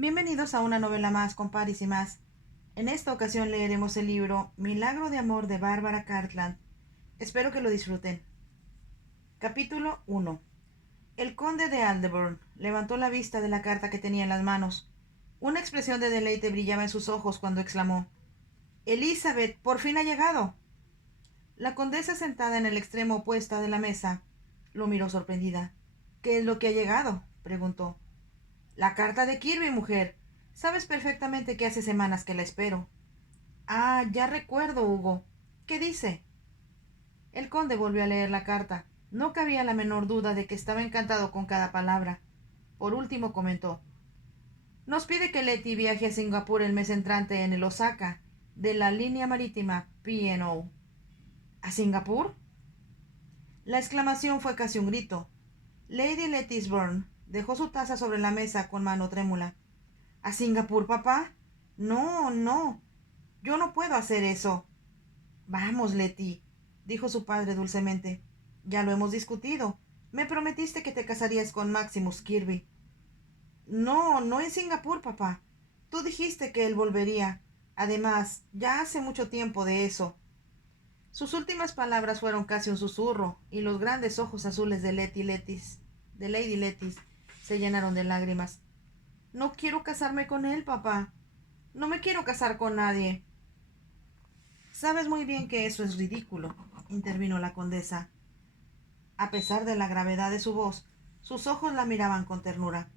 Bienvenidos a una novela más con Paris y más. En esta ocasión leeremos el libro Milagro de Amor de Bárbara Cartland. Espero que lo disfruten. Capítulo 1. El conde de Aldeburn levantó la vista de la carta que tenía en las manos. Una expresión de deleite brillaba en sus ojos cuando exclamó: «Elizabeth, por fin ha llegado». La condesa, sentada en el extremo opuesto de la mesa, lo miró sorprendida. «¿Qué es lo que ha llegado?», preguntó. «La carta de Kirby, mujer. Sabes perfectamente que hace semanas que la espero». «Ah, ya recuerdo, Hugo. ¿Qué dice?». El conde volvió a leer la carta. No cabía la menor duda de que estaba encantado con cada palabra. Por último comentó: «Nos pide que Letty viaje a Singapur el mes entrante en el Osaka, de la línea marítima P&O». «¿A Singapur?». La exclamación fue casi un grito. Lady Lettisburn dejó su taza sobre la mesa con mano trémula. «¿A Singapur, papá? No, no. Yo no puedo hacer eso». «Vamos, Letty», dijo su padre dulcemente. «Ya lo hemos discutido. Me prometiste que te casarías con Maximus Kirby». «No, no en Singapur, papá. Tú dijiste que él volvería. Además, ya hace mucho tiempo de eso». Sus últimas palabras fueron casi un susurro, y los grandes ojos azules de Lady Lettis, se llenaron de lágrimas. «No quiero casarme con él, papá. No me quiero casar con nadie». «Sabes muy bien que eso es ridículo», intervino la condesa. A pesar de la gravedad de su voz, sus ojos la miraban con ternura.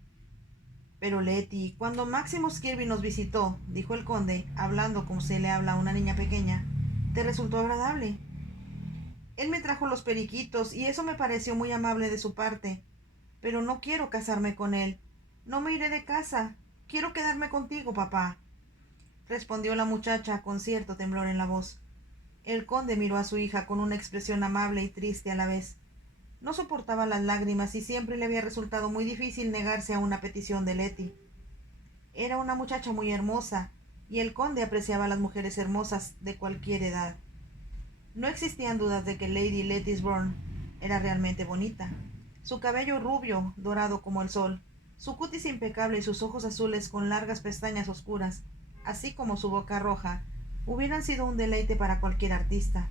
«Pero Letty, cuando Maximus Kirby nos visitó», dijo el conde, hablando como se le habla a una niña pequeña, «¿te resultó agradable?». «Él me trajo los periquitos y eso me pareció muy amable de su parte. Pero no quiero casarme con él. No me iré de casa. Quiero quedarme contigo, papá», respondió la muchacha con cierto temblor en la voz. El conde miró a su hija con una expresión amable y triste a la vez. No soportaba las lágrimas y siempre le había resultado muy difícil negarse a una petición de Letty. Era una muchacha muy hermosa, y el conde apreciaba a las mujeres hermosas de cualquier edad. No existían dudas de que Lady Lettisburn era realmente bonita. Su cabello rubio, dorado como el sol, su cutis impecable y sus ojos azules con largas pestañas oscuras, así como su boca roja, hubieran sido un deleite para cualquier artista.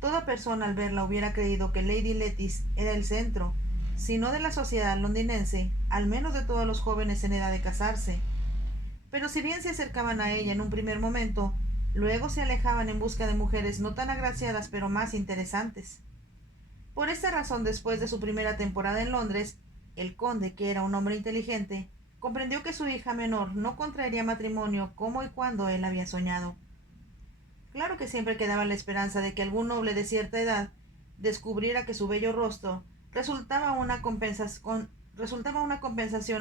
Toda persona al verla hubiera creído que Lady Lettis era el centro, si no de la sociedad londinense, al menos de todos los jóvenes en edad de casarse. Pero si bien se acercaban a ella en un primer momento, luego se alejaban en busca de mujeres no tan agraciadas pero más interesantes. Por esta razón, después de su primera temporada en Londres, el conde, que era un hombre inteligente, comprendió que su hija menor no contraería matrimonio como y cuando él había soñado. Claro que siempre quedaba la esperanza de que algún noble de cierta edad descubriera que su bello rostro resultaba una compensación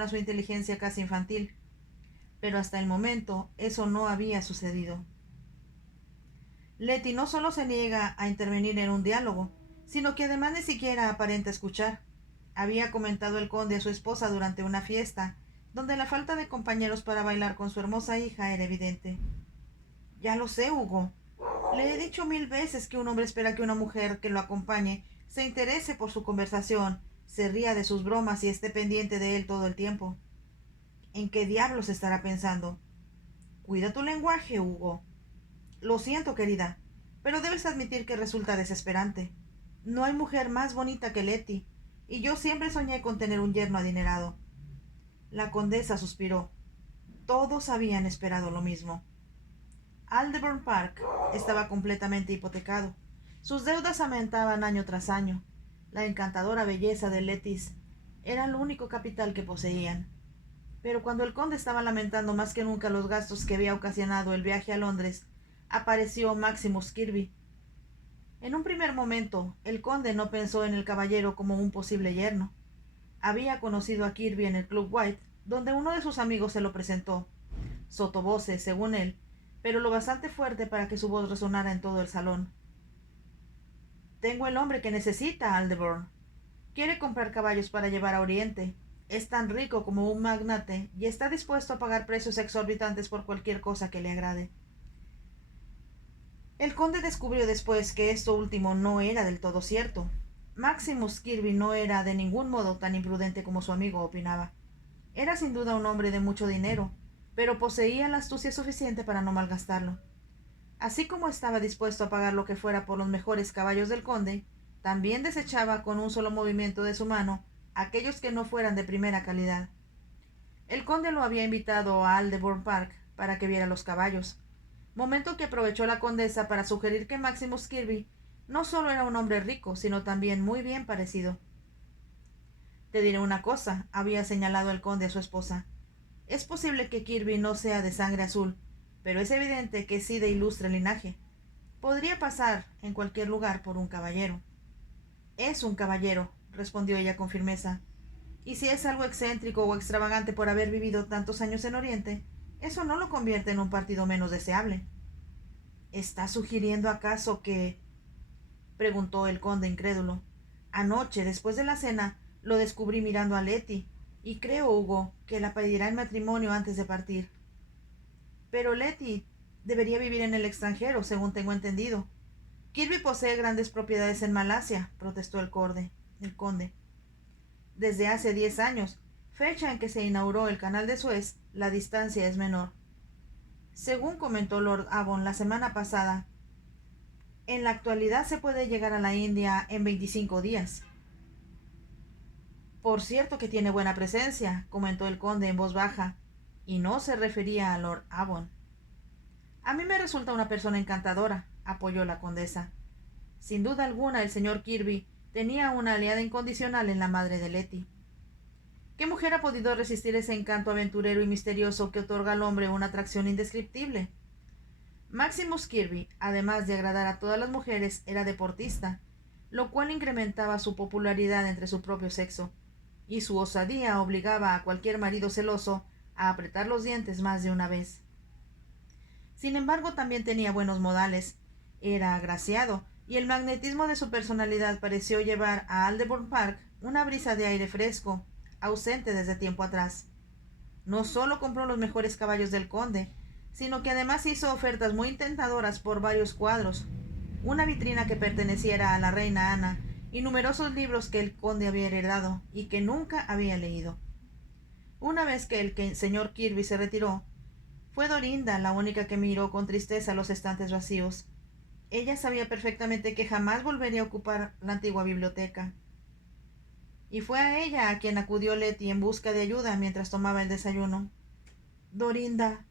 a su inteligencia casi infantil, pero hasta el momento eso no había sucedido. Letty no solo se niega a intervenir en un diálogo, sino que además ni siquiera aparenta escuchar. Había comentado el conde a su esposa durante una fiesta, donde la falta de compañeros para bailar con su hermosa hija era evidente. «Ya lo sé, Hugo. Le he dicho 1000 veces que un hombre espera que una mujer que lo acompañe se interese por su conversación, se ría de sus bromas y esté pendiente de él todo el tiempo. ¿En qué diablos estará pensando? Cuida tu lenguaje, Hugo». «Lo siento, querida, pero debes admitir que resulta desesperante. No hay mujer más bonita que Letty, y yo siempre soñé con tener un yerno adinerado». La condesa suspiró. Todos habían esperado lo mismo. Aldeburn Park estaba completamente hipotecado. Sus deudas aumentaban año tras año. La encantadora belleza de Lettis era el único capital que poseían. Pero cuando el conde estaba lamentando más que nunca los gastos que había ocasionado el viaje a Londres, apareció Maximus Kirby. En un primer momento, el conde no pensó en el caballero como un posible yerno. Había conocido a Kirby en el Club White, donde uno de sus amigos se lo presentó, sotovoce, según él, pero lo bastante fuerte para que su voz resonara en todo el salón. «Tengo el hombre que necesita, Aldeburn. Quiere comprar caballos para llevar a Oriente. Es tan rico como un magnate y está dispuesto a pagar precios exorbitantes por cualquier cosa que le agrade». El conde descubrió después que esto último no era del todo cierto. Maximus Kirby no era de ningún modo tan imprudente como su amigo opinaba. Era sin duda un hombre de mucho dinero, pero poseía la astucia suficiente para no malgastarlo. Así como estaba dispuesto a pagar lo que fuera por los mejores caballos del conde, también desechaba con un solo movimiento de su mano aquellos que no fueran de primera calidad. El conde lo había invitado a Aldeburgh Park para que viera los caballos, momento que aprovechó la condesa para sugerir que Maximus Kirby no solo era un hombre rico, sino también muy bien parecido. Te diré una cosa, había señalado el conde a su esposa. Es posible que Kirby no sea de sangre azul, pero es evidente que sí de ilustre linaje. Podría pasar en cualquier lugar por un caballero. Es un caballero, respondió ella con firmeza. Y si es algo excéntrico o extravagante por haber vivido tantos años en Oriente, eso no lo convierte en un partido menos deseable. ¿Está sugiriendo acaso que? Preguntó el conde incrédulo. Anoche, después de la cena, lo descubrí mirando a Letty, y creo, Hugo, que la pedirá en matrimonio antes de partir. Pero Letty debería vivir en el extranjero, según tengo entendido. Kirby posee grandes propiedades en Malasia, protestó el conde. Desde hace 10 años, fecha en que se inauguró el canal de Suez, la distancia es menor. Según comentó Lord Avon la semana pasada, en la actualidad se puede llegar a la India en 25 días. Por cierto que tiene buena presencia, comentó el conde en voz baja, y no se refería a Lord Avon. A mí me resulta una persona encantadora, apoyó la condesa. Sin duda alguna, el señor Kirby tenía una aliada incondicional en la madre de Letty. ¿Qué mujer ha podido resistir ese encanto aventurero y misterioso que otorga al hombre una atracción indescriptible? Maximus Kirby, además de agradar a todas las mujeres, era deportista, lo cual incrementaba su popularidad entre su propio sexo, y su osadía obligaba a cualquier marido celoso a apretar los dientes más de una vez. Sin embargo, también tenía buenos modales, era agraciado, y el magnetismo de su personalidad pareció llevar a Aldeburgh Park una brisa de aire fresco, ausente desde tiempo atrás. No solo compró los mejores caballos del conde, sino que además hizo ofertas muy tentadoras por varios cuadros, una vitrina que perteneciera a la reina Ana y numerosos libros que el conde había heredado y que nunca había leído. Una vez que el señor Kirby se retiró, fue Dorinda la única que miró con tristeza los estantes vacíos. Ella sabía perfectamente que jamás volvería a ocupar la antigua biblioteca. Y fue a ella a quien acudió Letty en busca de ayuda mientras tomaba el desayuno. Dorinda,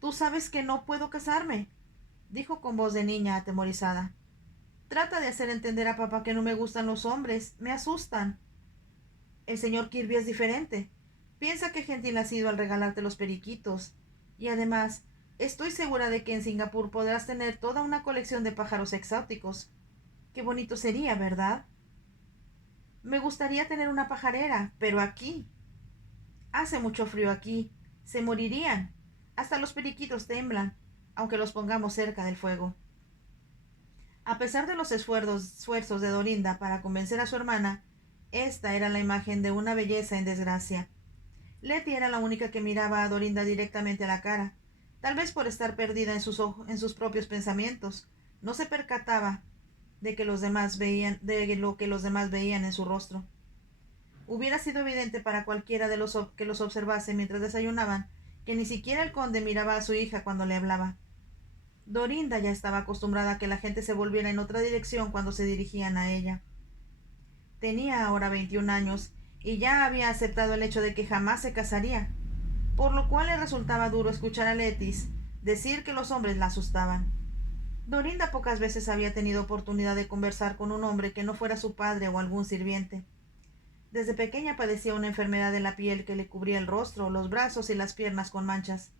tú sabes que no puedo casarme, dijo con voz de niña atemorizada. Trata de hacer entender a papá que no me gustan los hombres, me asustan. El señor Kirby es diferente. Piensa qué gentil ha sido al regalarte los periquitos. Y además, estoy segura de que en Singapur podrás tener toda una colección de pájaros exóticos. Qué bonito sería, ¿verdad? Me gustaría tener una pajarera, pero aquí. Hace mucho frío aquí. Se morirían. Hasta los periquitos temblan, aunque los pongamos cerca del fuego. A pesar de los esfuerzos de Dorinda para convencer a su hermana, esta era la imagen de una belleza en desgracia. Letty era la única que miraba a Dorinda directamente a la cara. Tal vez por estar perdida en sus propios pensamientos, no se percataba de lo que los demás veían en su rostro. Hubiera sido evidente para cualquiera de los que los observase mientras desayunaban que ni siquiera el conde miraba a su hija cuando le hablaba. Dorinda ya estaba acostumbrada a que la gente se volviera en otra dirección cuando se dirigían a ella. Tenía ahora 21 años y ya había aceptado el hecho de que jamás se casaría, por lo cual le resultaba duro escuchar a Letis decir que los hombres la asustaban. Dorinda pocas veces había tenido oportunidad de conversar con un hombre que no fuera su padre o algún sirviente. Desde pequeña padecía una enfermedad de la piel que le cubría el rostro, los brazos y las piernas con manchas.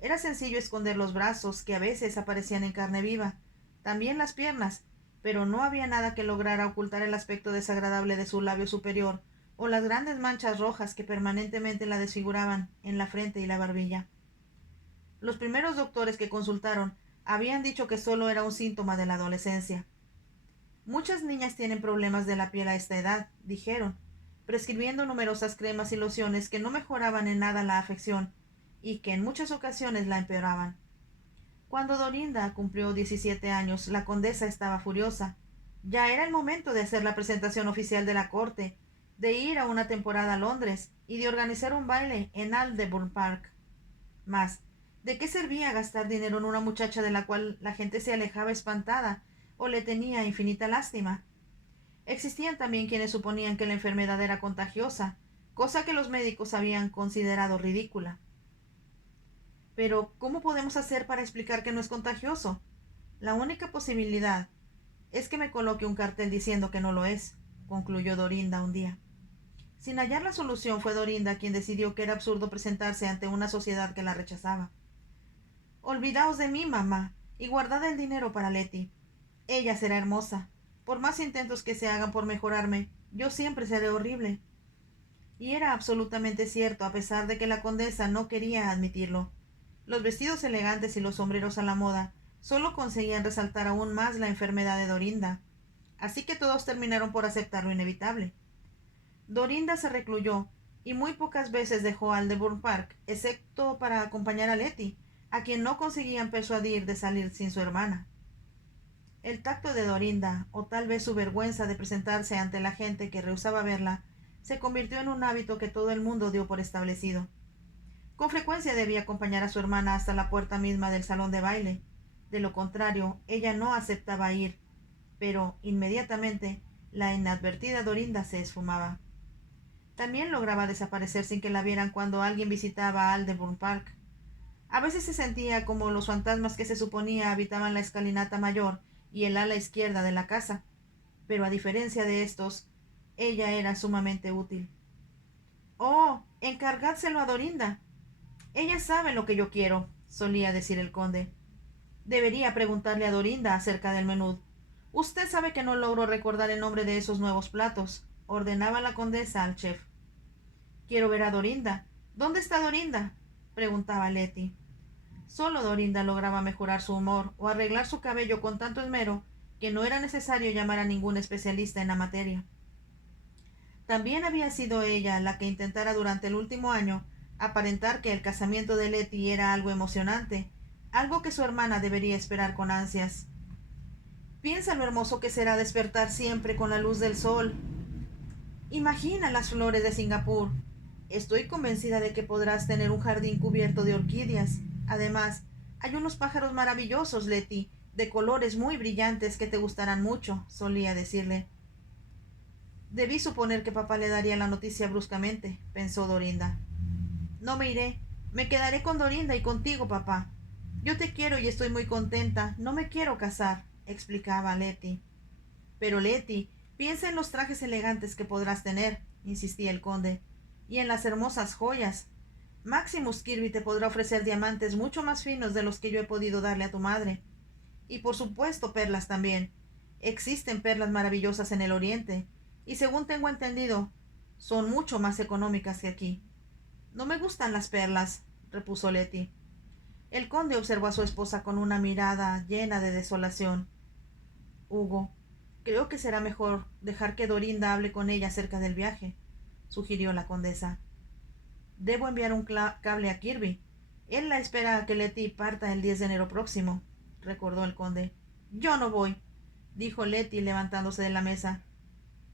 Era sencillo esconder los brazos, que a veces aparecían en carne viva, también las piernas, pero no había nada que lograra ocultar el aspecto desagradable de su labio superior o las grandes manchas rojas que permanentemente la desfiguraban en la frente y la barbilla. Los primeros doctores que consultaron habían dicho que solo era un síntoma de la adolescencia. Muchas niñas tienen problemas de la piel a esta edad, dijeron, prescribiendo numerosas cremas y lociones que no mejoraban en nada la afección y que en muchas ocasiones la empeoraban. Cuando Dorinda cumplió 17 años, la condesa estaba furiosa. Ya era el momento de hacer la presentación oficial de la corte, de ir a una temporada a Londres y de organizar un baile en Aldeburgh Park. Mas, ¿de qué servía gastar dinero en una muchacha de la cual la gente se alejaba espantada o le tenía infinita lástima? Existían también quienes suponían que la enfermedad era contagiosa, cosa que los médicos habían considerado ridícula. Pero, ¿cómo podemos hacer para explicar que no es contagioso? La única posibilidad es que me coloque un cartel diciendo que no lo es, concluyó Dorinda un día. Sin hallar la solución, fue Dorinda quien decidió que era absurdo presentarse ante una sociedad que la rechazaba. Olvidaos de mí, mamá, y guardad el dinero para Letty. Ella será hermosa. Por más intentos que se hagan por mejorarme, yo siempre seré horrible. Y era absolutamente cierto, a pesar de que la condesa no quería admitirlo. Los vestidos elegantes y los sombreros a la moda solo conseguían resaltar aún más la enfermedad de Dorinda, así que todos terminaron por aceptar lo inevitable. Dorinda se recluyó y muy pocas veces dejó Aldeburgh Park, excepto para acompañar a Letty, a quien no conseguían persuadir de salir sin su hermana. El tacto de Dorinda, o tal vez su vergüenza de presentarse ante la gente que rehusaba verla, se convirtió en un hábito que todo el mundo dio por establecido. Con frecuencia debía acompañar a su hermana hasta la puerta misma del salón de baile. De lo contrario, ella no aceptaba ir, pero inmediatamente la inadvertida Dorinda se esfumaba. También lograba desaparecer sin que la vieran cuando alguien visitaba Aldeburgh Park. A veces se sentía como los fantasmas que se suponía habitaban la escalinata mayor y el ala izquierda de la casa, pero a diferencia de estos, ella era sumamente útil. Oh, encargádselo a Dorinda. Ella sabe lo que yo quiero, solía decir el conde. Debería preguntarle a Dorinda acerca del menú. Usted sabe que no logro recordar el nombre de esos nuevos platos, ordenaba la condesa al chef. Quiero ver a Dorinda. ¿Dónde está Dorinda? Preguntaba Letty. Solo Dorinda lograba mejorar su humor o arreglar su cabello con tanto esmero que no era necesario llamar a ningún especialista en la materia. También había sido ella la que intentara durante el último año aparentar que el casamiento de Letty era algo emocionante, algo que su hermana debería esperar con ansias. Piensa lo hermoso que será despertar siempre con la luz del sol. Imagina las flores de Singapur. Estoy convencida de que podrás tener un jardín cubierto de orquídeas. Además, hay unos pájaros maravillosos, Letty, de colores muy brillantes que te gustarán mucho, solía decirle. Debí suponer que papá le daría la noticia bruscamente, pensó Dorinda. No me iré. Me quedaré con Dorinda y contigo, papá. Yo te quiero y estoy muy contenta. No me quiero casar, explicaba Letty. Pero Letty, piensa en los trajes elegantes que podrás tener, insistía el conde, y en las hermosas joyas. Maximus Kirby te podrá ofrecer diamantes mucho más finos de los que yo he podido darle a tu madre. Y por supuesto perlas también. Existen perlas maravillosas en el Oriente, y según tengo entendido, son mucho más económicas que aquí. No me gustan las perlas, repuso Letty. El conde observó a su esposa con una mirada llena de desolación. Hugo, creo que será mejor dejar que Dorinda hable con ella acerca del viaje, sugirió la condesa. Debo enviar un cable a Kirby. Él la espera a que Letty parta el 10 de enero próximo, recordó el conde. Yo no voy, dijo Letty levantándose de la mesa.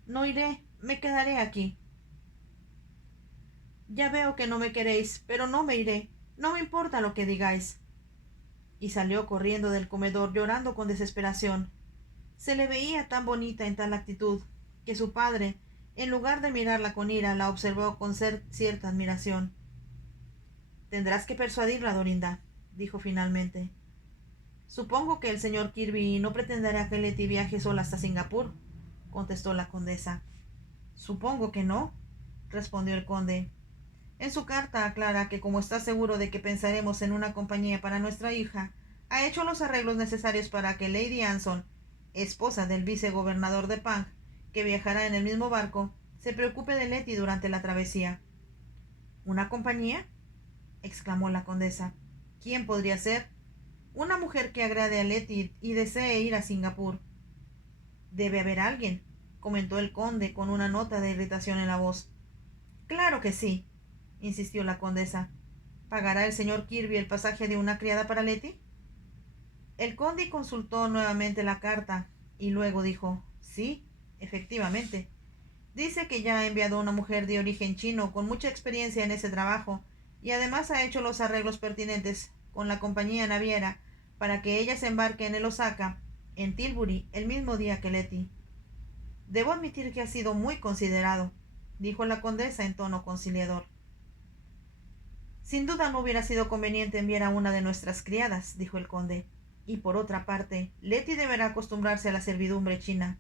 No iré, me quedaré aquí. Ya veo que no me queréis, pero no me iré. No me importa lo que digáis. Y salió corriendo del comedor llorando con desesperación. Se le veía tan bonita en tal actitud, que su padre, en lugar de mirarla con ira, la observó con cierta admiración. Tendrás que persuadirla, Dorinda, dijo finalmente. Supongo que el señor Kirby no pretenderá que Letty viaje sola hasta Singapur, contestó la condesa. Supongo que no, respondió el conde. En su carta aclara que como está seguro de que pensaremos en una compañía para nuestra hija, ha hecho los arreglos necesarios para que Lady Anson, esposa del vicegobernador de Pang, que viajará en el mismo barco, se preocupe de Letty durante la travesía. ¿Una compañía? Exclamó la condesa. ¿Quién podría ser? Una mujer que agrade a Letty y desee ir a Singapur. Debe haber alguien, comentó el conde con una nota de irritación en la voz. Claro que sí, insistió la condesa. ¿Pagará el señor Kirby el pasaje de una criada para Letty? El conde consultó nuevamente la carta y luego dijo, sí, efectivamente. Dice que ya ha enviado a una mujer de origen chino con mucha experiencia en ese trabajo y además ha hecho los arreglos pertinentes con la compañía naviera para que ella se embarque en el Osaka, en Tilbury, el mismo día que Letty. Debo admitir que ha sido muy considerado, dijo la condesa en tono conciliador. Sin duda no hubiera sido conveniente enviar a una de nuestras criadas, dijo el conde. Y por otra parte, Letty deberá acostumbrarse a la servidumbre china.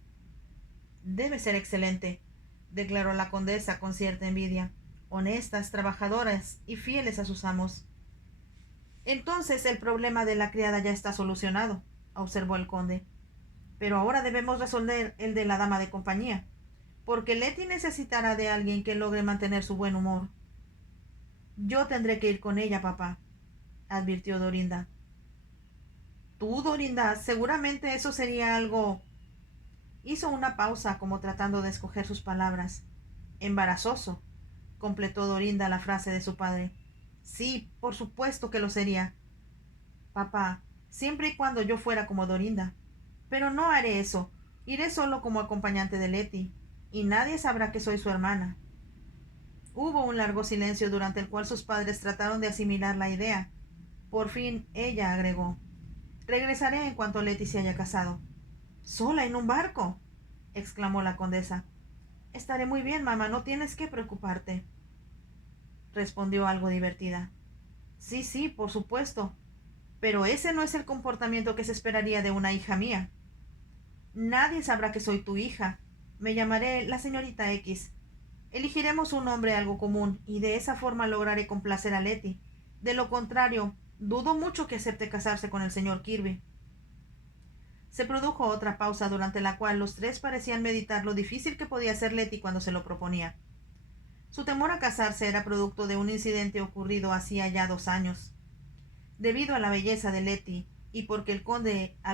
Debe ser excelente, declaró la condesa con cierta envidia. Honestas, trabajadoras y fieles a sus amos. Entonces el problema de la criada ya está solucionado, observó el conde. Pero ahora debemos resolver el de la dama de compañía, porque Letty necesitará de alguien que logre mantener su buen humor. Yo tendré que ir con ella, papá, advirtió Dorinda. Tú, Dorinda, seguramente eso sería algo. Hizo una pausa como tratando de escoger sus palabras. Embarazoso, completó Dorinda la frase de su padre. Sí, por supuesto que lo sería. Papá, siempre y cuando yo fuera como Dorinda. Pero no haré eso. Iré solo como acompañante de Letty, y nadie sabrá que soy su hermana. Hubo un largo silencio durante el cual sus padres trataron de asimilar la idea. Por fin ella agregó: Regresaré en cuanto Letty se haya casado. ¿Sola en un barco? Exclamó la condesa. Estaré muy bien, mamá, no tienes que preocuparte, respondió algo divertida. Sí, sí, por supuesto, pero ese no es el comportamiento que se esperaría de una hija mía. Nadie sabrá que soy tu hija. Me llamaré la señorita X. Elegiremos un nombre algo común y de esa forma lograré complacer a Letty. De lo contrario, dudo mucho que acepte casarse con el señor Kirby. Se produjo otra pausa durante la cual los tres parecían meditar lo difícil que podía ser Letty cuando se lo proponía. Su temor a casarse era producto de un incidente ocurrido hacía ya 2 años. Debido a la belleza de Letty y porque al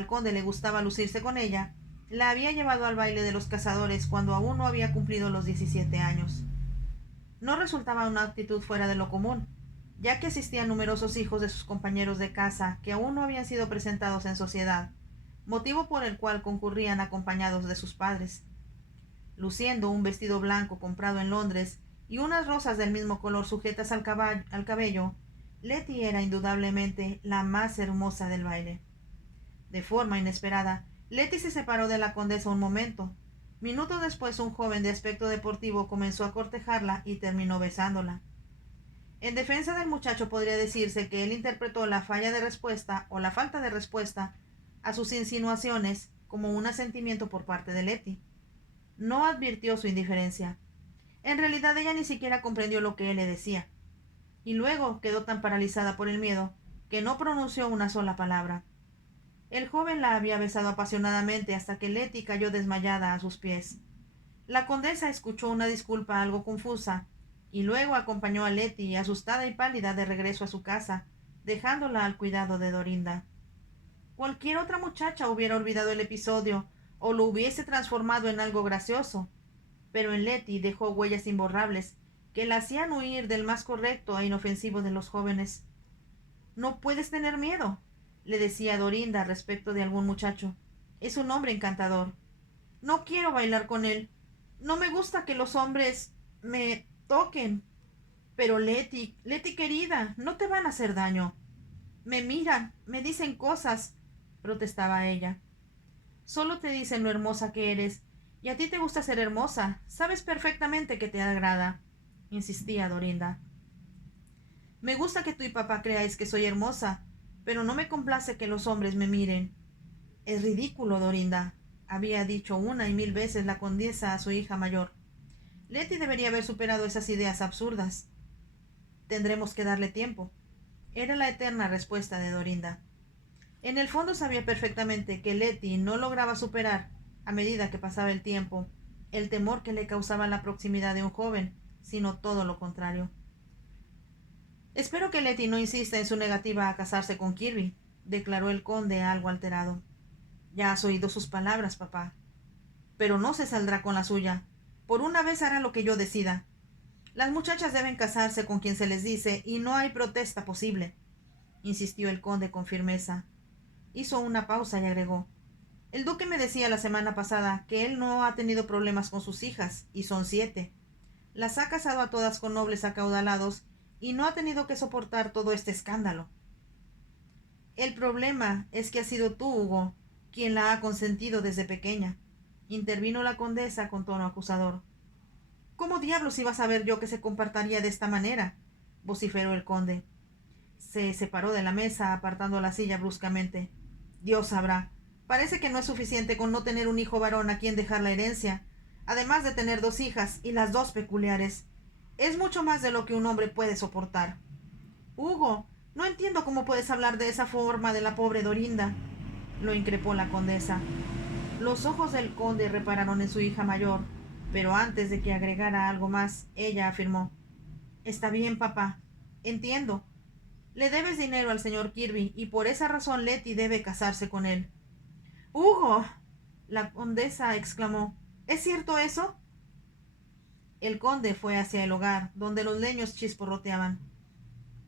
conde le gustaba lucirse con ella, la había llevado al baile de los cazadores cuando aún no había cumplido los 17 años. No resultaba una actitud fuera de lo común, ya que asistían numerosos hijos de sus compañeros de caza que aún no habían sido presentados en sociedad, motivo por el cual concurrían acompañados de sus padres. Luciendo un vestido blanco comprado en Londres y unas rosas del mismo color sujetas al cabello, Letty era indudablemente la más hermosa del baile. De forma inesperada, Letty se separó de la condesa un momento. Minutos después, un joven de aspecto deportivo comenzó a cortejarla y terminó besándola. En defensa del muchacho podría decirse que él interpretó la falla de respuesta o la falta de respuesta a sus insinuaciones como un asentimiento por parte de Letty. No advirtió su indiferencia. En realidad ella ni siquiera comprendió lo que él le decía. Y luego quedó tan paralizada por el miedo que no pronunció una sola palabra. El joven la había besado apasionadamente hasta que Letty cayó desmayada a sus pies. La condesa escuchó una disculpa algo confusa y luego acompañó a Letty, asustada y pálida, de regreso a su casa, dejándola al cuidado de Dorinda. Cualquier otra muchacha hubiera olvidado el episodio o lo hubiese transformado en algo gracioso, pero en Letty dejó huellas imborrables que la hacían huir del más correcto e inofensivo de los jóvenes. No puedes tener miedo, le decía Dorinda respecto de algún muchacho. Es un hombre encantador. No quiero bailar con él. No me gusta que los hombres me toquen. Pero Letty, Letty querida, no te van a hacer daño. Me miran, me dicen cosas, protestaba ella. Solo te dicen lo hermosa que eres, y a ti te gusta ser hermosa. Sabes perfectamente que te agrada, insistía Dorinda. Me gusta que tú y papá creáis que soy hermosa, pero no me complace que los hombres me miren. Es ridículo, Dorinda, había dicho una y mil veces la condesa a su hija mayor. Letty debería haber superado esas ideas absurdas. Tendremos que darle tiempo, era la eterna respuesta de Dorinda. En el fondo sabía perfectamente que Letty no lograba superar, a medida que pasaba el tiempo, el temor que le causaba la proximidad de un joven, sino todo lo contrario. Espero que Letty no insista en su negativa a casarse con Kirby, declaró el conde algo alterado. Ya has oído sus palabras, papá. Pero no se saldrá con la suya. Por una vez hará lo que yo decida. Las muchachas deben casarse con quien se les dice y no hay protesta posible, insistió el conde con firmeza. Hizo una pausa y agregó: El duque me decía la semana pasada que él no ha tenido problemas con sus hijas, y son 7. Las ha casado a todas con nobles acaudalados y no ha tenido que soportar todo este escándalo. El problema es que has sido tú, Hugo, quien la ha consentido desde pequeña, intervino la condesa con tono acusador. ¿Cómo diablos iba a saber yo que se comportaría de esta manera? Vociferó el conde. Se separó de la mesa, apartando la silla bruscamente. Dios sabrá. Parece que no es suficiente con no tener un hijo varón a quien dejar la herencia, además de tener 2 hijas y las 2 peculiares. Es mucho más de lo que un hombre puede soportar. Hugo, no entiendo cómo puedes hablar de esa forma de la pobre Dorinda, lo increpó la condesa. Los ojos del conde repararon en su hija mayor, pero antes de que agregara algo más, ella afirmó: Está bien, papá. Entiendo. Le debes dinero al señor Kirby y por esa razón Letty debe casarse con él. ¡Hugo! La condesa exclamó. ¿Es cierto eso? El conde fue hacia el hogar, donde los leños chisporroteaban.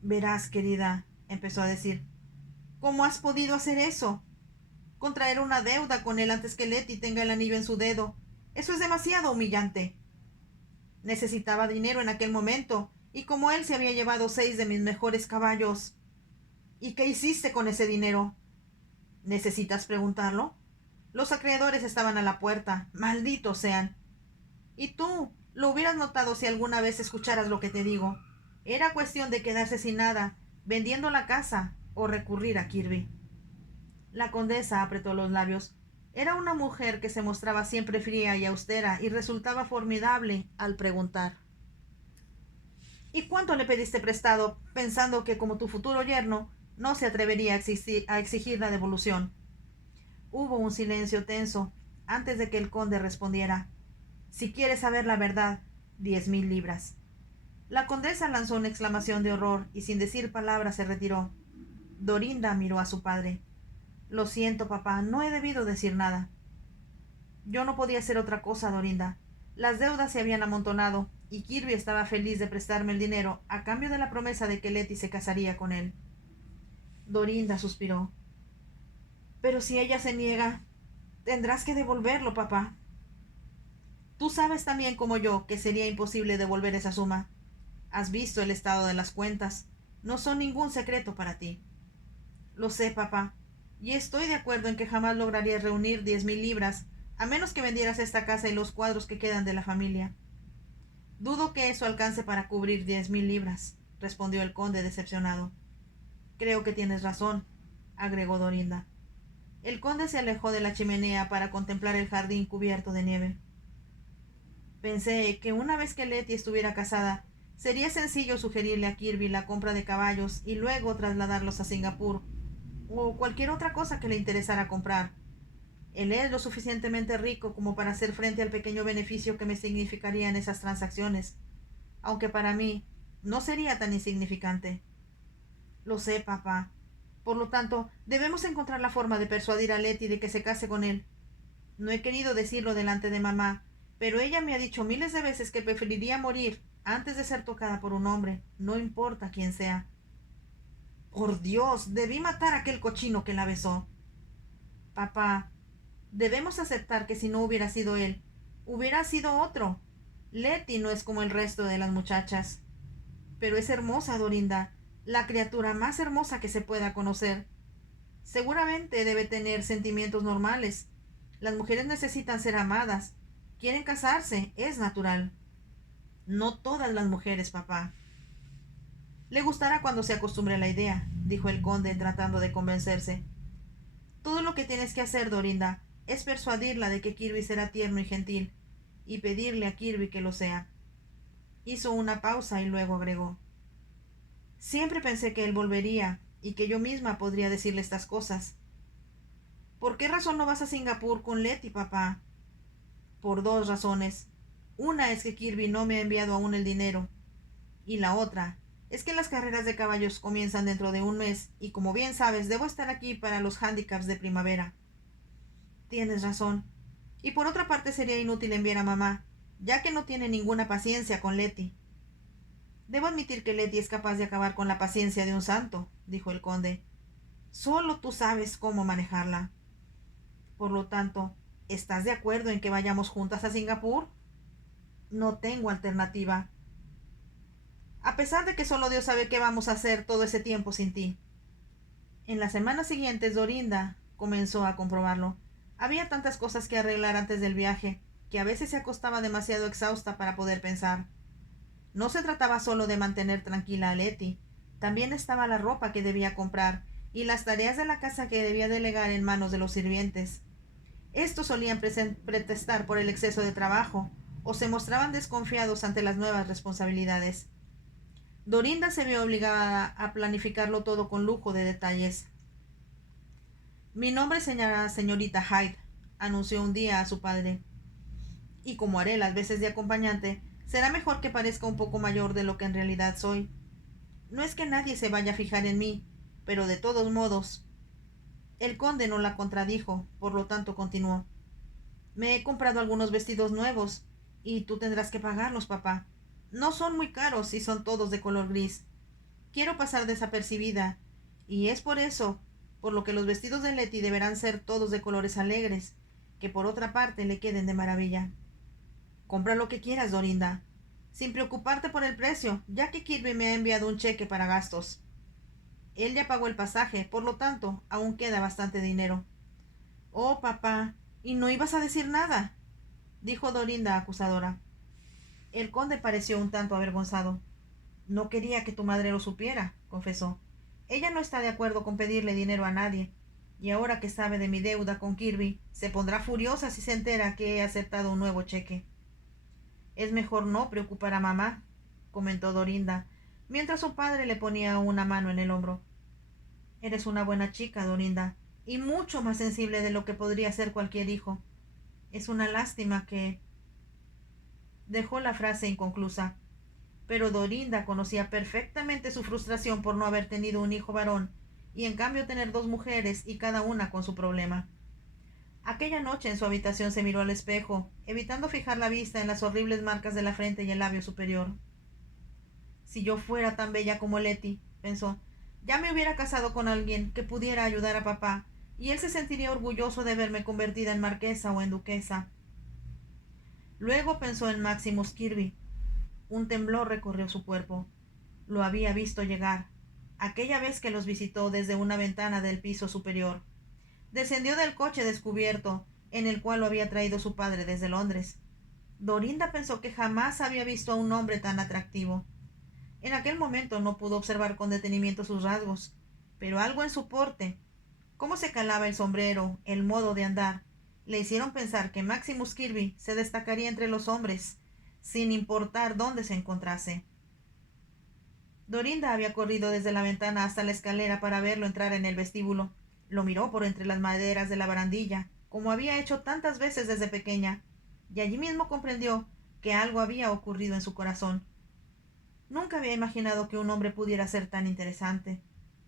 Verás, querida, empezó a decir, ¿cómo has podido hacer eso? Contraer una deuda con él antes que Letty tenga el anillo en su dedo. Eso es demasiado humillante. Necesitaba dinero en aquel momento, y como él se había llevado 6 de mis mejores caballos. ¿Y qué hiciste con ese dinero? ¿Necesitas preguntarlo? Los acreedores estaban a la puerta. Malditos sean. Y tú, lo hubieras notado si alguna vez escucharas lo que te digo. Era cuestión de quedarse sin nada, vendiendo la casa o recurrir a Kirby. La condesa apretó los labios. Era una mujer que se mostraba siempre fría y austera y resultaba formidable al preguntar. ¿Y cuánto le pediste prestado, pensando que como tu futuro yerno no se atrevería a exigir la devolución? Hubo un silencio tenso antes de que el conde respondiera. Si quieres saber la verdad, 10.000 libras. La condesa lanzó una exclamación de horror y sin decir palabra se retiró. Dorinda miró a su padre. Lo siento, papá, no he debido decir nada. Yo no podía hacer otra cosa, Dorinda. Las deudas se habían amontonado y Kirby estaba feliz de prestarme el dinero a cambio de la promesa de que Letty se casaría con él. Dorinda suspiró. Pero si ella se niega, tendrás que devolverlo, papá. Tú sabes también como yo que sería imposible devolver esa suma. Has visto el estado de las cuentas. No son ningún secreto para ti. Lo sé, papá, y estoy de acuerdo en que jamás lograrías reunir 10.000 libras, a menos que vendieras esta casa y los cuadros que quedan de la familia. Dudo que eso alcance para cubrir 10.000 libras, respondió el conde decepcionado. Creo que tienes razón, agregó Dorinda. El conde se alejó de la chimenea para contemplar el jardín cubierto de nieve. Pensé que una vez que Letty estuviera casada, sería sencillo sugerirle a Kirby la compra de caballos y luego trasladarlos a Singapur, o cualquier otra cosa que le interesara comprar. Él es lo suficientemente rico como para hacer frente al pequeño beneficio que me significarían esas transacciones, aunque para mí no sería tan insignificante. Lo sé, papá. Por lo tanto, debemos encontrar la forma de persuadir a Letty de que se case con él. No he querido decirlo delante de mamá, pero ella me ha dicho miles de veces que preferiría morir antes de ser tocada por un hombre, no importa quién sea. Por Dios, debí matar a aquel cochino que la besó. Papá, debemos aceptar que si no hubiera sido él, hubiera sido otro. Letty no es como el resto de las muchachas. Pero es hermosa, Dorinda, la criatura más hermosa que se pueda conocer. Seguramente debe tener sentimientos normales. Las mujeres necesitan ser amadas. Quieren casarse, es natural. No todas las mujeres, papá. Le gustará cuando se acostumbre a la idea, dijo el conde tratando de convencerse. Todo lo que tienes que hacer, Dorinda, es persuadirla de que Kirby será tierno y gentil, y pedirle a Kirby que lo sea. Hizo una pausa y luego agregó. Siempre pensé que él volvería, y que yo misma podría decirle estas cosas. ¿Por qué razón no vas a Singapur con Letty, papá? Por 2 razones. Una es que Kirby no me ha enviado aún el dinero, y la otra es que las carreras de caballos comienzan dentro de un mes, y como bien sabes, debo estar aquí para los handicaps de primavera. Tienes razón. Y por otra parte sería inútil enviar a mamá, ya que no tiene ninguna paciencia con Letty. Debo admitir que Letty es capaz de acabar con la paciencia de un santo, dijo el conde. Solo tú sabes cómo manejarla. Por lo tanto, ¿estás de acuerdo en que vayamos juntas a Singapur? No tengo alternativa. A pesar de que solo Dios sabe qué vamos a hacer todo ese tiempo sin ti. En las semanas siguientes, Dorinda comenzó a comprobarlo. Había tantas cosas que arreglar antes del viaje, que a veces se acostaba demasiado exhausta para poder pensar. No se trataba solo de mantener tranquila a Letty, también estaba la ropa que debía comprar y las tareas de la casa que debía delegar en manos de los sirvientes. Estos solían protestar por el exceso de trabajo, o se mostraban desconfiados ante las nuevas responsabilidades. Dorinda se vio obligada a planificarlo todo con lujo de detalles. Mi nombre es señorita Hyde, anunció un día a su padre, y como haré las veces de acompañante, será mejor que parezca un poco mayor de lo que en realidad soy. No es que nadie se vaya a fijar en mí, pero de todos modos. El conde no la contradijo, por lo tanto continuó. Me he comprado algunos vestidos nuevos, y tú tendrás que pagarlos, papá. No son muy caros y son todos de color gris. Quiero pasar desapercibida, y es por eso, por lo que los vestidos de Letty deberán ser todos de colores alegres, que por otra parte le queden de maravilla. Compra lo que quieras, Dorinda, sin preocuparte por el precio, ya que Kirby me ha enviado un cheque para gastos. Él ya pagó el pasaje, por lo tanto, aún queda bastante dinero. Oh, papá, ¿y no ibas a decir nada?, dijo Dorinda acusadora. El conde pareció un tanto avergonzado. No quería que tu madre lo supiera, confesó. Ella no está de acuerdo con pedirle dinero a nadie, y ahora que sabe de mi deuda con Kirby, se pondrá furiosa si se entera que he aceptado un nuevo cheque. Es mejor no preocupar a mamá, comentó Dorinda, mientras su padre le ponía una mano en el hombro. Eres una buena chica, Dorinda, y mucho más sensible de lo que podría ser cualquier hijo. Es una lástima que... Dejó la frase inconclusa. Pero Dorinda conocía perfectamente su frustración por no haber tenido un hijo varón, y en cambio tener dos mujeres y cada una con su problema. Aquella noche en su habitación se miró al espejo, evitando fijar la vista en las horribles marcas de la frente y el labio superior. Si yo fuera tan bella como Letty, pensó, ya me hubiera casado con alguien que pudiera ayudar a papá, y él se sentiría orgulloso de verme convertida en marquesa o en duquesa. Luego pensó en Maximus Kirby. Un temblor recorrió su cuerpo. Lo había visto llegar, aquella vez que los visitó desde una ventana del piso superior. Descendió del coche descubierto, en el cual lo había traído su padre desde Londres. Dorinda pensó que jamás había visto a un hombre tan atractivo. En aquel momento no pudo observar con detenimiento sus rasgos, pero algo en su porte, cómo se calaba el sombrero, el modo de andar, le hicieron pensar que Maximus Kirby se destacaría entre los hombres, sin importar dónde se encontrase. Dorinda había corrido desde la ventana hasta la escalera para verlo entrar en el vestíbulo. Lo miró por entre las maderas de la barandilla, como había hecho tantas veces desde pequeña, y allí mismo comprendió que algo había ocurrido en su corazón. Nunca había imaginado que un hombre pudiera ser tan interesante.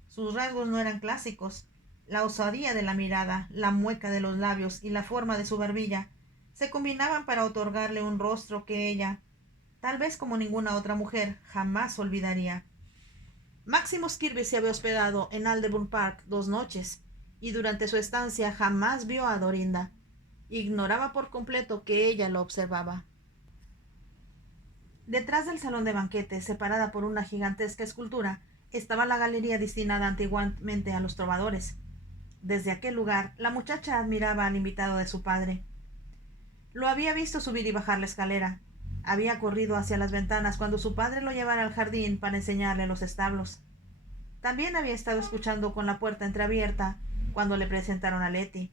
Sus rasgos no eran clásicos. La osadía de la mirada, la mueca de los labios y la forma de su barbilla se combinaban para otorgarle un rostro que ella, tal vez como ninguna otra mujer, jamás olvidaría. Maximus Kirby se había hospedado en Aldeburgh Park 2 noches, y durante su estancia jamás vio a Dorinda. Ignoraba por completo que ella lo observaba. Detrás del salón de banquetes, separada por una gigantesca escultura, estaba la galería destinada antiguamente a los trovadores. Desde aquel lugar, la muchacha admiraba al invitado de su padre. Lo había visto subir y bajar la escalera. Había corrido hacia las ventanas cuando su padre lo llevara al jardín para enseñarle los establos. También había estado escuchando con la puerta entreabierta cuando le presentaron a Letty.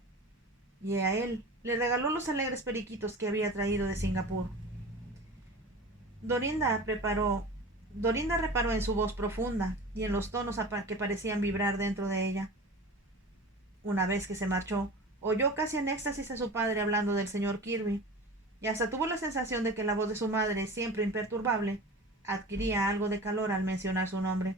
Y a él le regaló los alegres periquitos que había traído de Singapur. Dorinda reparó en su voz profunda y en los tonos que parecían vibrar dentro de ella. Una vez que se marchó, oyó casi en éxtasis a su padre hablando del señor Kirby, y hasta tuvo la sensación de que la voz de su madre, siempre imperturbable, adquiría algo de calor al mencionar su nombre.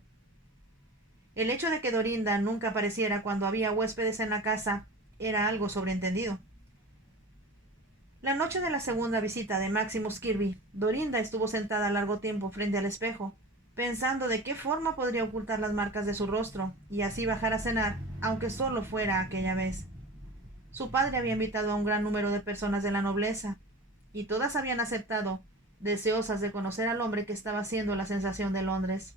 El hecho de que Dorinda nunca apareciera cuando había huéspedes en la casa era algo sobreentendido. La noche de la segunda visita de Maximus Kirby, Dorinda estuvo sentada largo tiempo frente al espejo, pensando de qué forma podría ocultar las marcas de su rostro y así bajar a cenar, aunque solo fuera aquella vez. Su padre había invitado a un gran número de personas de la nobleza, y todas habían aceptado, deseosas de conocer al hombre que estaba haciendo la sensación de Londres.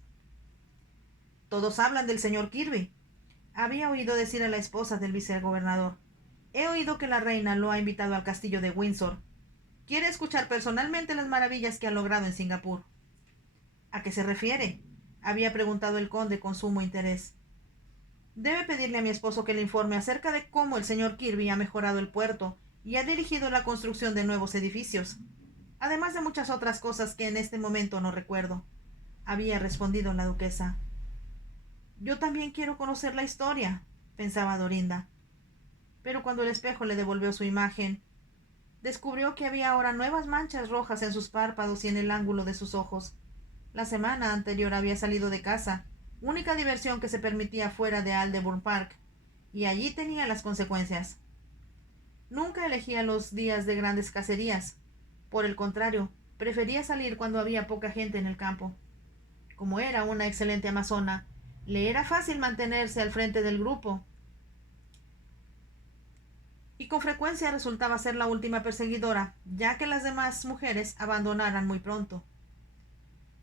Todos hablan del señor Kirby, había oído decir a la esposa del vicegobernador. He oído que la reina lo ha invitado al castillo de Windsor. Quiere escuchar personalmente las maravillas que ha logrado en Singapur. ¿A qué se refiere? Había preguntado el conde con sumo interés. Debe pedirle a mi esposo que le informe acerca de cómo el señor Kirby ha mejorado el puerto y ha dirigido la construcción de nuevos edificios, además de muchas otras cosas que en este momento no recuerdo, había respondido la duquesa. Yo también quiero conocer la historia, pensaba Dorinda. Pero cuando el espejo le devolvió su imagen, descubrió que había ahora nuevas manchas rojas en sus párpados y en el ángulo de sus ojos. La semana anterior había salido de casa, única diversión que se permitía fuera de Aldeburgh Park, y allí tenía las consecuencias. Nunca elegía los días de grandes cacerías. Por el contrario, prefería salir cuando había poca gente en el campo. Como era una excelente amazona, le era fácil mantenerse al frente del grupo, y con frecuencia resultaba ser la última perseguidora, ya que las demás mujeres abandonaran muy pronto.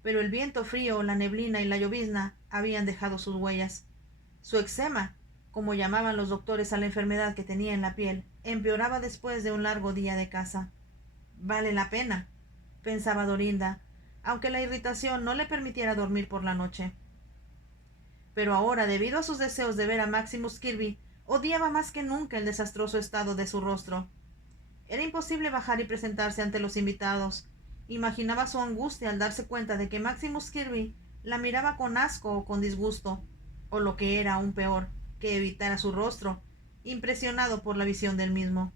Pero el viento frío, la neblina y la llovizna habían dejado sus huellas. Su eczema, como llamaban los doctores a la enfermedad que tenía en la piel, empeoraba después de un largo día de caza. Vale la pena, pensaba Dorinda, aunque la irritación no le permitiera dormir por la noche. Pero ahora, debido a sus deseos de ver a Maximus Kirby, odiaba más que nunca el desastroso estado de su rostro. Era imposible bajar y presentarse ante los invitados. Imaginaba su angustia al darse cuenta de que Maximus Kirby la miraba con asco o con disgusto, o lo que era aún peor, que evitara su rostro, impresionado por la visión del mismo.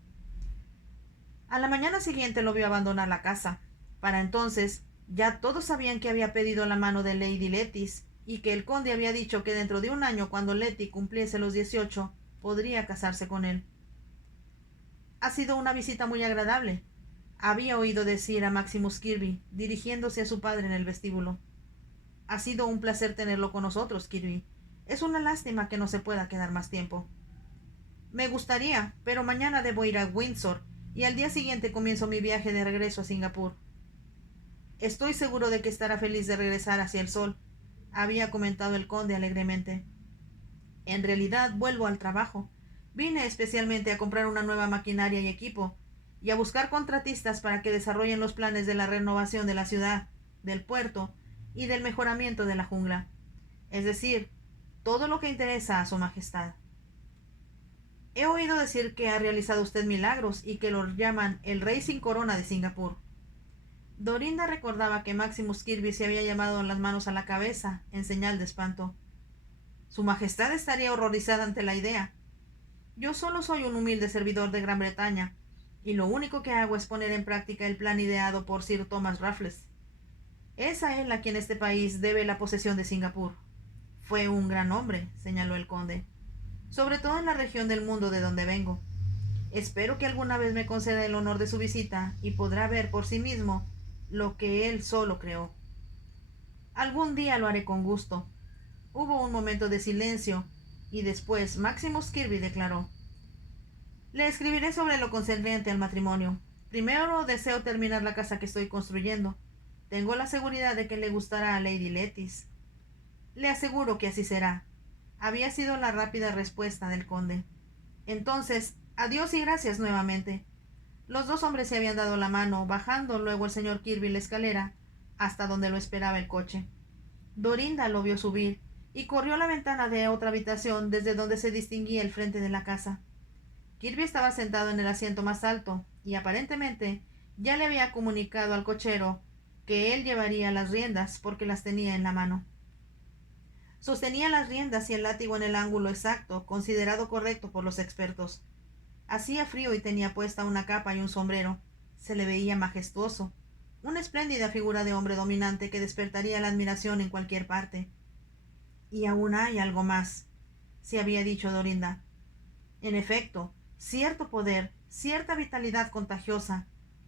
A la mañana siguiente lo vio abandonar la casa. Para entonces, ya todos sabían que había pedido la mano de Lady Lettice, y que el conde había dicho que dentro de un año, cuando Letty cumpliese los 18, podría casarse con él. Ha sido una visita muy agradable, había oído decir a Maximus Kirby, dirigiéndose a su padre en el vestíbulo. Ha sido un placer tenerlo con nosotros, Kirby. Es una lástima que no se pueda quedar más tiempo. Me gustaría, pero mañana debo ir a Windsor, y al día siguiente comienzo mi viaje de regreso a Singapur. Estoy seguro de que estará feliz de regresar hacia el sol, había comentado el conde alegremente. En realidad vuelvo al trabajo. Vine especialmente a comprar una nueva maquinaria y equipo, y a buscar contratistas para que desarrollen los planes de la renovación de la ciudad, del puerto y del mejoramiento de la jungla. Es decir, todo lo que interesa a su majestad. He oído decir que ha realizado usted milagros y que lo llaman el rey sin corona de Singapur. Dorinda recordaba que Maximus Kirby se había llevado las manos a la cabeza en señal de espanto. Su majestad estaría horrorizada ante la idea. Yo solo soy un humilde servidor de Gran Bretaña, y lo único que hago es poner en práctica el plan ideado por Sir Thomas Raffles. Es a él a quien este país debe la posesión de Singapur. Fue un gran hombre, señaló el conde, sobre todo en la región del mundo de donde vengo. Espero que alguna vez me conceda el honor de su visita y podrá ver por sí mismo lo que él solo creó. Algún día lo haré con gusto. Hubo un momento de silencio, y después Maximus Kirby declaró: Le escribiré sobre lo concerniente al matrimonio. Primero deseo terminar la casa que estoy construyendo. Tengo la seguridad de que le gustará a Lady Lettice. Le aseguro que así será. Había sido la rápida respuesta del conde. Entonces, adiós y gracias nuevamente. Los dos hombres se habían dado la mano, bajando luego el señor Kirby la escalera, hasta donde lo esperaba el coche. Dorinda lo vio subir, y corrió a la ventana de otra habitación desde donde se distinguía el frente de la casa. Kirby estaba sentado en el asiento más alto, y aparentemente ya le había comunicado al cochero que él llevaría las riendas porque las tenía en la mano. Sostenía las riendas y el látigo en el ángulo exacto, considerado correcto por los expertos. Hacía frío y tenía puesta una capa y un sombrero. Se le veía majestuoso, una espléndida figura de hombre dominante que despertaría la admiración en cualquier parte. Y aún hay algo más, se había dicho Dorinda. En efecto, cierto poder, cierta vitalidad contagiosa,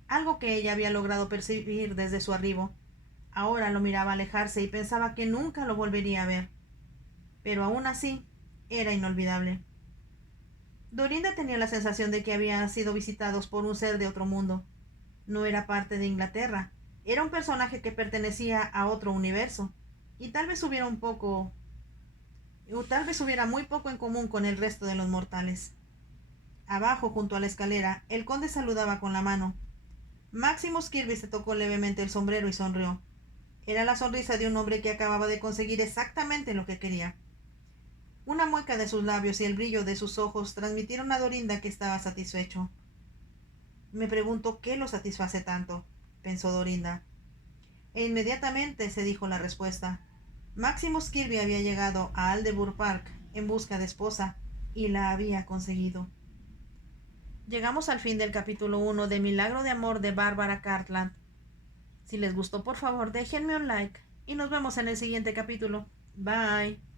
algo que ella había logrado percibir desde su arribo. Ahora lo miraba alejarse y pensaba que nunca lo volvería a ver. Pero aún así, era inolvidable. Dorinda tenía la sensación de que habían sido visitados por un ser de otro mundo. No era parte de Inglaterra, era un personaje que pertenecía a otro universo, y tal vez hubiera muy poco en común con el resto de los mortales. Abajo, junto a la escalera, el conde saludaba con la mano. Maximus Kirby se tocó levemente el sombrero y sonrió. Era la sonrisa de un hombre que acababa de conseguir exactamente lo que quería. Una mueca de sus labios y el brillo de sus ojos transmitieron a Dorinda que estaba satisfecho. Me pregunto qué lo satisface tanto, pensó Dorinda. E inmediatamente se dijo la respuesta. Maximus Kirby había llegado a Aldeburgh Park en busca de esposa y la había conseguido. Llegamos al fin del capítulo 1 de Milagro de Amor de Bárbara Cartland. Si les gustó, por favor, déjenme un like y nos vemos en el siguiente capítulo. Bye.